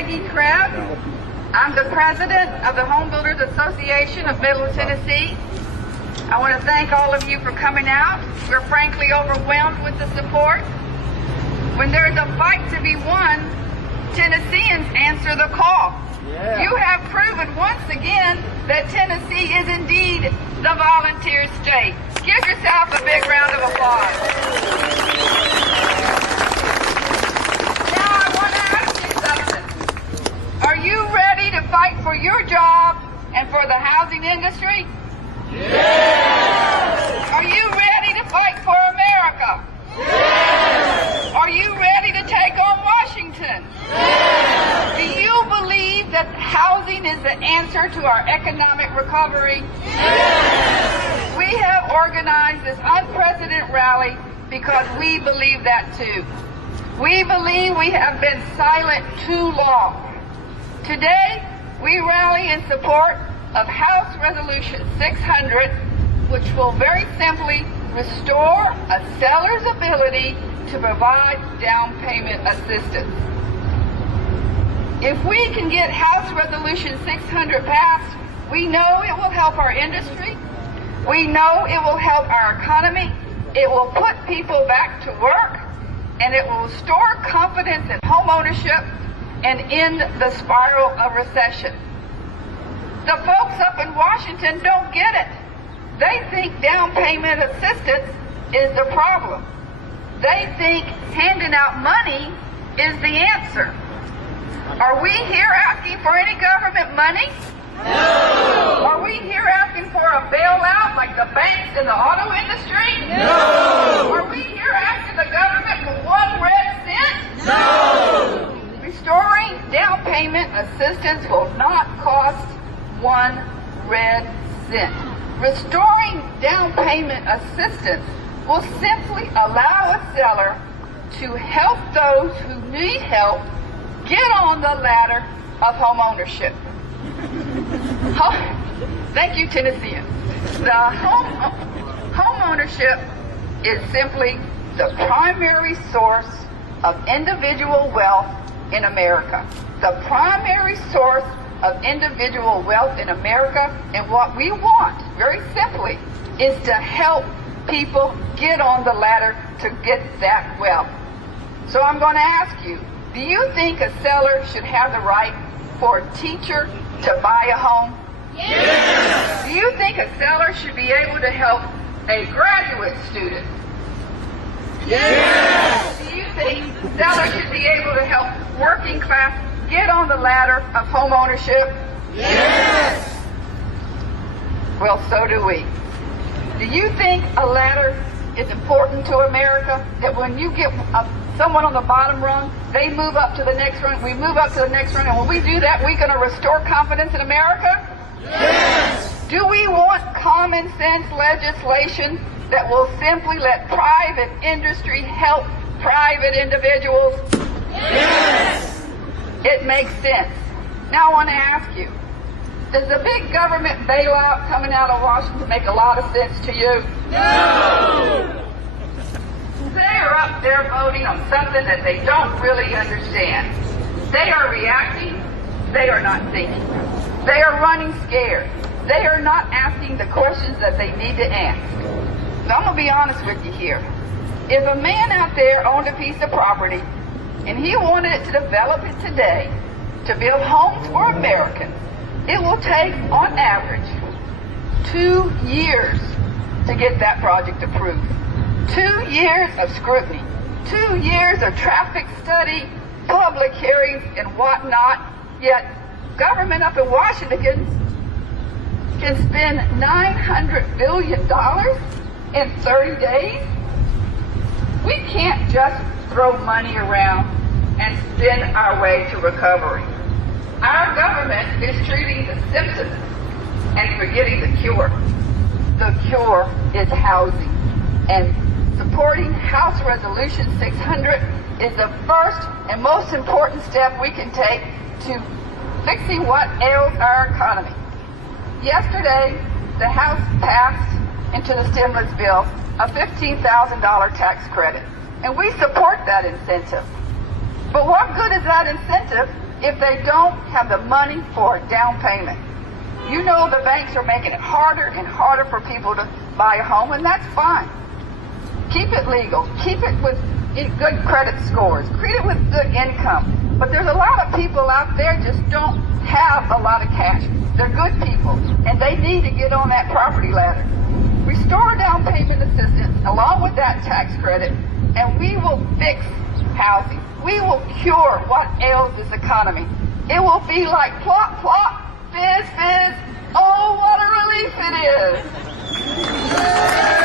Peggy Krebs. I'm the president of the Home Builders Association of Middle Tennessee. I want to thank all of you for coming out. We're frankly overwhelmed with the support. When there's a fight to be won, Tennesseans answer the call. Yeah. You have proven once again that Tennessee is indeed the volunteer state. Give yourself a big round of applause. Now I want to ask you something. Are you ready to fight for your job and for the housing industry? Yes! Are you ready to fight for America? Yes! Are you ready to take on Washington? Yes! Do you believe that housing is the answer to our economic recovery? Yes! We have organized this unprecedented rally because we believe that too. We believe we have been silent too long. Today, we rally in support of House Resolution 600, which will very simply restore a seller's ability to provide down payment assistance. If we can get House Resolution 600 passed, we know it will help our industry. We know it will help our economy. It will put people back to work, and it will restore confidence in home ownership and end the spiral of recession. The folks up in Washington don't get it. They think down payment assistance is the problem. They think handing out money is the answer. Are we here asking for any government money? No! Are we here asking for a bailout like the banks and the auto industry? No! Are we here asking the government for one red cent? No! Restoring down payment assistance will not cost one red cent. Restoring down payment assistance will simply allow a seller to help those who need help get on the ladder of home ownership. Thank you, Tennesseans. The home ownership is simply the primary source of individual wealth in America. The primary source of individual wealth in America, and what we want, very simply, is to help people get on the ladder to get that wealth. So I'm going to ask you, do you think a seller should have the right for a teacher to buy a home? Yes! Do you think a seller should be able to help a graduate student? Yes! Do you think sellers should be able to help working class get on the ladder of home ownership? Yes! Well, so do we. Do you think a ladder is important to America? That when you get someone on the bottom rung, they move up to the next rung, we move up to the next rung, and when we do that, we're going to restore confidence in America? Yes! Do we want common sense legislation that will simply let private industry help private individuals? Yes! It makes sense. Now I want to ask you, does the big government bailout coming out of Washington make a lot of sense to you? No! They are up there voting on something that they don't really understand. They are reacting. They are not thinking. They are running scared. They are not asking the questions that they need to ask. So I'm going to be honest with you here. If a man out there owned a piece of property and he wanted it to develop it today to build homes for Americans, it will take, on average, 2 years to get that project approved. 2 years of scrutiny, 2 years of traffic study, public hearings, and whatnot. Yet, government up in Washington can spend $900 billion in 30 days. We can't just throw money around and spin our way to recovery. Our government is treating the symptoms and forgetting the cure. The cure is housing. And supporting House Resolution 600 is the first and most important step we can take to fixing what ails our economy. Yesterday, the House passed into the stimulus bill a $15,000 tax credit, and we support that incentive. But what good is that incentive if they don't have the money for a down payment. You know the banks are making it harder and harder for people to buy a home, and that's fine. Keep it legal. Keep it with good credit scores. Treat it with good income. But there's a lot of people out there just don't have a lot of cash. They're good people, and they need to get on that property ladder. Restore down payment assistance along with that tax credit, and we will fix housing. We will cure what ails this economy. It will be like plop, plop, fizz, fizz. Oh, what a relief it is.